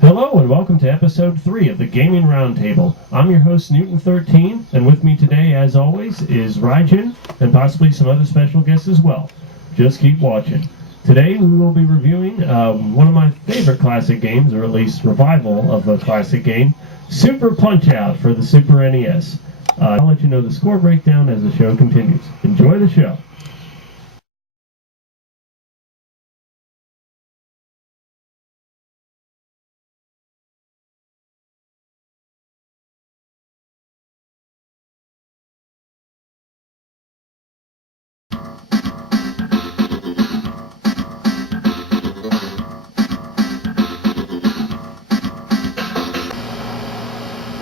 Hello and welcome to episode 3 of the Gaming Roundtable. I'm your host Newton13, and with me today, as always, is Ryjin and possibly some other special guests as well. Just keep watching. Today we will be reviewing one of my favorite classic games, or at least revival of a classic game, Super Punchout for the Super NES. I'll let you know the score breakdown as the show continues. Enjoy the show.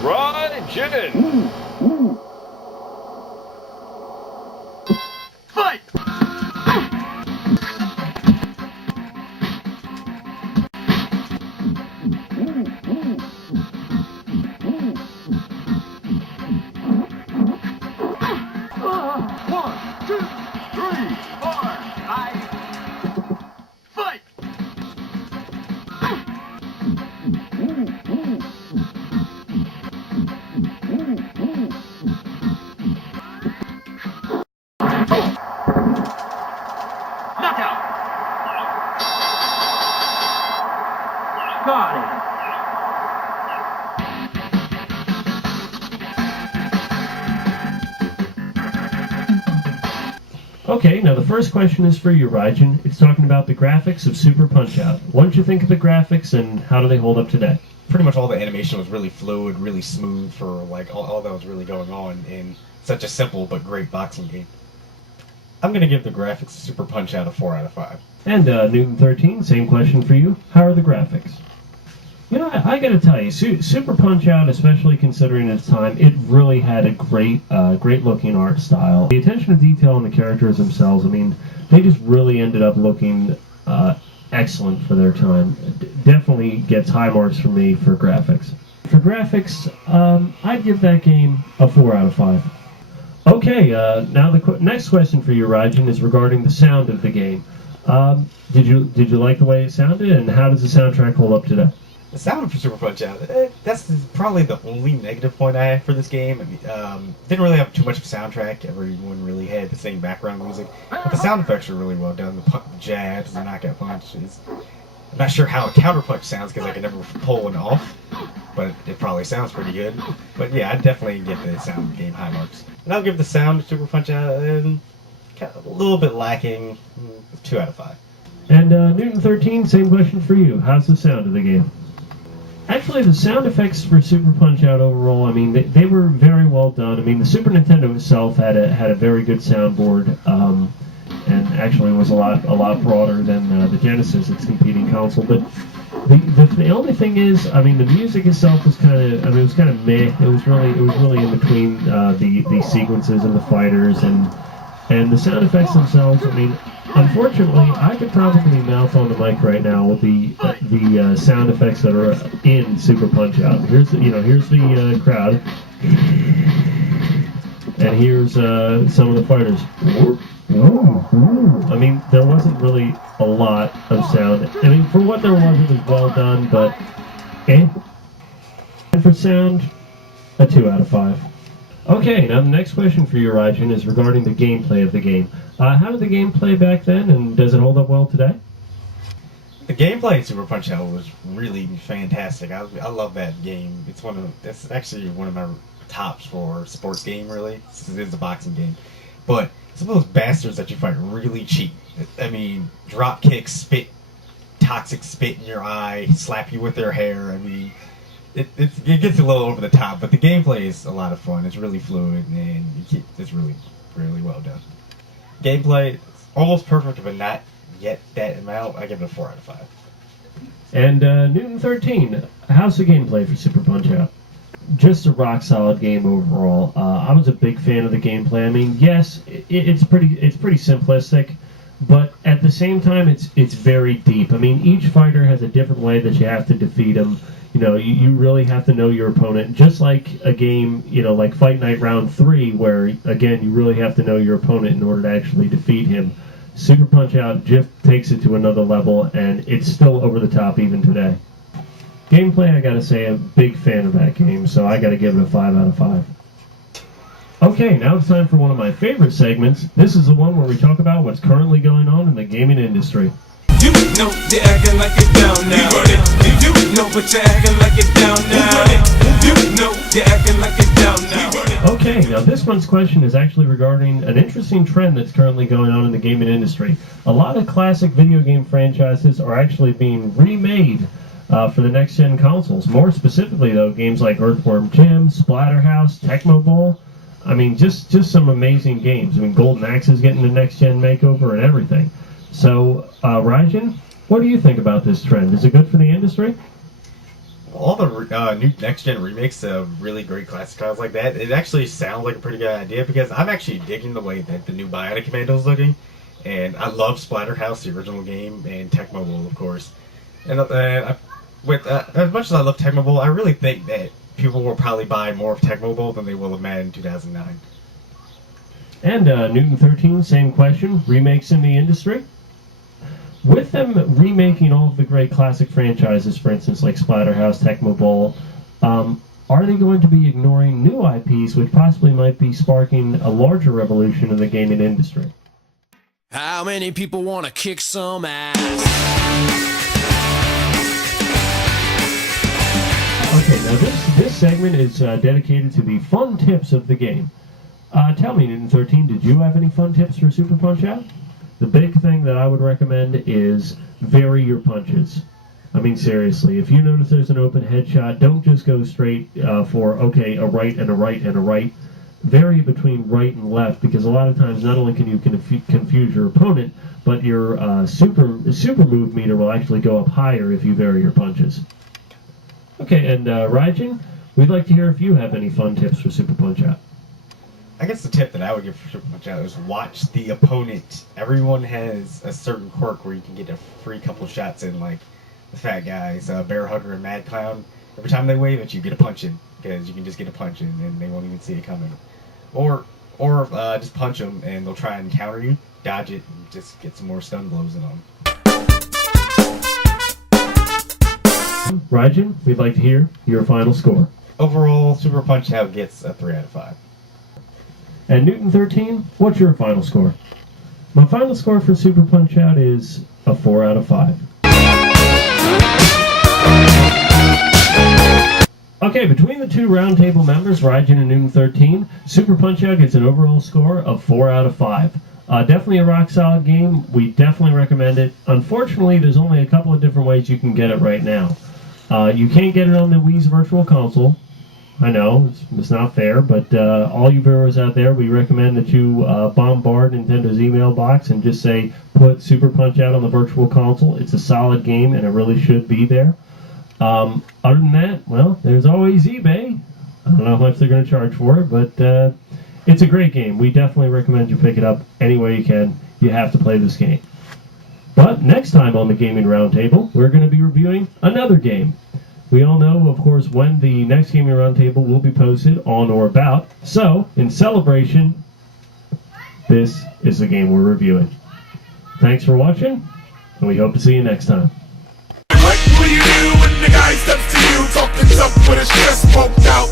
Ryjin! Fight! One, two, three, four, fight! Knockout! Got it! Okay, now the first question is for you, Ryjin. It's talking about the graphics of Super Punch-Out. What did you think of the graphics, and how do they hold up today? Pretty much all the animation was really fluid, really smooth for like all that was really going on in such a simple but great boxing game. I'm gonna give the graphics of Super Punch-Out a 4 out of 5. And Newton13, same question for you. How are the graphics? You know, I gotta tell you, Super Punch-Out, especially considering its time, it really had a great looking art style. The attention to detail on the characters themselves, I mean, they just really ended up looking excellent for their time. Definitely gets high marks from me for graphics. For graphics, I'd give that game a 4 out of 5. Okay, now the next question for you, Ryjin, is regarding the sound of the game. Did you like the way it sounded, and how does the soundtrack hold up today? The sound for Super Punch-Out, that's probably the only negative point I have for this game. I mean, didn't really have too much of a soundtrack. Everyone really had the same background music. But the sound effects are really well done. The jabs, the knockout punches. I'm not sure how a counter punch sounds because I can never pull one off. But it probably sounds pretty good. But yeah, I'd definitely give the sound game high marks. And I'll give the sound of Super Punch-Out a little bit lacking, 2 out of 5. And Newton13, same question for you. How's the sound of the game? Actually, the sound effects for Super Punch-Out overall, I mean, they were very well done. I mean, the Super Nintendo itself had a very good soundboard, and actually was a lot broader than the Genesis, its competing console. But the only thing is, I mean, the music itself was kind of, it was kind of meh. It was really in between the sequences and the fighters and the sound effects themselves. I mean, unfortunately, I could probably mouth on the mic right now with the sound effects that are in Super Punch-Out. Here's the crowd, and here's some of the fighters. I mean, there wasn't really a lot of sound. I mean, for what there was, it was well done, but and for sound, a 2 out of 5. Okay, now the next question for you, Ryjin, is regarding the gameplay of the game. How did the game play back then, and does it hold up well today? The gameplay in Super Punch-Out was really fantastic. I love that game. It's actually one of my tops for a sports game, really. It is a boxing game. But some of those bastards that you fight really cheap. I mean, drop kicks, spit, toxic spit in your eye, slap you with their hair. I mean, it gets a little over the top, but the gameplay is a lot of fun. It's really fluid, and it's really, really well done. Gameplay, almost perfect, but not yet that amount. I give it a 4 out of 5. And Newton13, how's the gameplay for Super Punch-Out? Just a rock solid game overall. I was a big fan of the gameplay. I mean, yes, it's pretty simplistic, but at the same time, it's very deep. I mean, each fighter has a different way that you have to defeat him. You know, you really have to know your opponent, just like a game, you know, like Fight Night Round 3, where, again, you really have to know your opponent in order to actually defeat him. Super Punch-Out just takes it to another level, and it's still over the top even today. Gameplay, I gotta say, a big fan of that game, so I gotta give it a 5 out of 5. Okay, now it's time for one of my favorite segments. This is the one where we talk about what's currently going on in the gaming industry. You know you're acting like it's down now. You know but you're acting like it's down now. You know you're acting like it's down now. Okay, now this month's question is actually regarding an interesting trend that's currently going on in the gaming industry. A lot of classic video game franchises are actually being remade for the next-gen consoles. More specifically, though, games like Earthworm Jim, Splatterhouse, Tecmo Bowl. I mean, just some amazing games. I mean, Golden Axe is getting the next-gen makeover and everything. So, Rajan, what do you think about this trend? Is it good for the industry? All the new next-gen remakes of really great classic titles like that, it actually sounds like a pretty good idea because I'm actually digging the way that the new Bionic Commando is looking. And I love Splatterhouse, the original game, and Tecmo Bowl, of course. And with as much as I love Tecmo Bowl, I really think that people will probably buy more of Tecmo Bowl than they will of Madden 2009. And Newton 13, same question. Remakes in the industry? With them remaking all of the great classic franchises, for instance, like Splatterhouse, Tecmo Bowl, are they going to be ignoring new IPs, which possibly might be sparking a larger revolution in the gaming industry? How many people want to kick some ass? Okay, now this segment is dedicated to the fun tips of the game. Tell me, Newton 13, did you have any fun tips for Super Punch-Out? The big thing that I would recommend is vary your punches. I mean, seriously, if you notice there's an open headshot, don't just go straight for, okay, a right and a right and a right. Vary between right and left, because a lot of times not only can you confuse your opponent, but your super move meter will actually go up higher if you vary your punches. Okay, and Rajan, we'd like to hear if you have any fun tips for Super Punch-Out. I guess the tip that I would give for Super Punch-Out is watch the opponent. Everyone has a certain quirk where you can get a free couple shots in, like the Fat Guys, Bear Hugger, and Mad Clown. Every time they wave at you, get a punch in, because you can just get a punch in and they won't even see it coming. Or just punch them and they'll try and counter you, dodge it, and just get some more stun blows in them. Rajan, we'd like to hear your final score. Overall, Super Punch-Out gets a 3 out of 5. And Newton 13, what's your final score? My final score for Super Punch-Out is a 4 out of 5. Okay, between the two roundtable members, Rajan and Newton 13, Super Punch-Out gets an overall score of 4 out of 5. Definitely a rock-solid game. We definitely recommend it. Unfortunately, there's only a couple of different ways you can get it right now. You can't get it on the Wii's Virtual Console. I know, it's not fair, but all you viewers out there, we recommend that you bombard Nintendo's email box and just say, put Super Punch-Out on the Virtual Console. It's a solid game, and it really should be there. Other than that, well, there's always eBay. I don't know how much they're going to charge for it, but it's a great game. We definitely recommend you pick it up any way you can. You have to play this game. But next time on the Gaming Roundtable, we're going to be reviewing another game. We all know, of course, when the next Gaming Roundtable will be posted on or about. So, in celebration, this is the game we're reviewing. Thanks for watching, and we hope to see you next time. What will you do when the guy steps to you, talking tough with his chest poked out?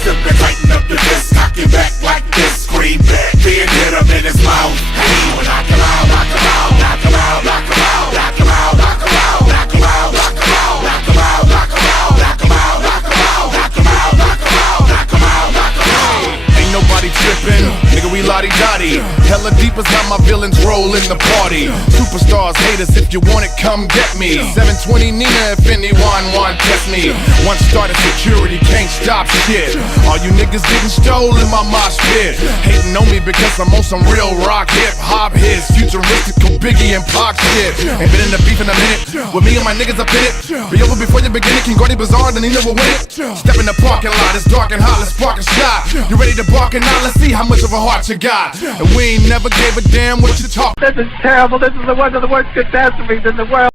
Step and tighten up the fist, cock it back like this, scream back, then hit him in his mouth. Hey, well, knock him out, knock him out, knock him out, knock him out, knock him out, knock him out, knock him out, knock him out, knock him out, knock him out, knock him out, knock him out, knock him out, knock him out, knock him out, knock him out. Ain't nobody tripping, nigga, we lottie-dottie. Hella deep is how my villains roll in the party. Superstars, haters, if you want it, come get me. 720 Nina, if anyone want test me. Once started security, can't stop shit. All you niggas getting stole in my mosh pit. Hating on me because I'm on some real rock hip-hop hits. Futuristic, Biggie and Pac shit. Ain't been in the beef in a minute. With me and my niggas up in it. Be over before you begin it. King Gordy Bazaar, then he never win it. Step in the parking lot, it's dark and hot, let's park a shot. You ready to bark and now let's see how much of a heart you got. And we ain't never gave a damn what you talk. This is terrible. This is one of the worst catastrophes in the world.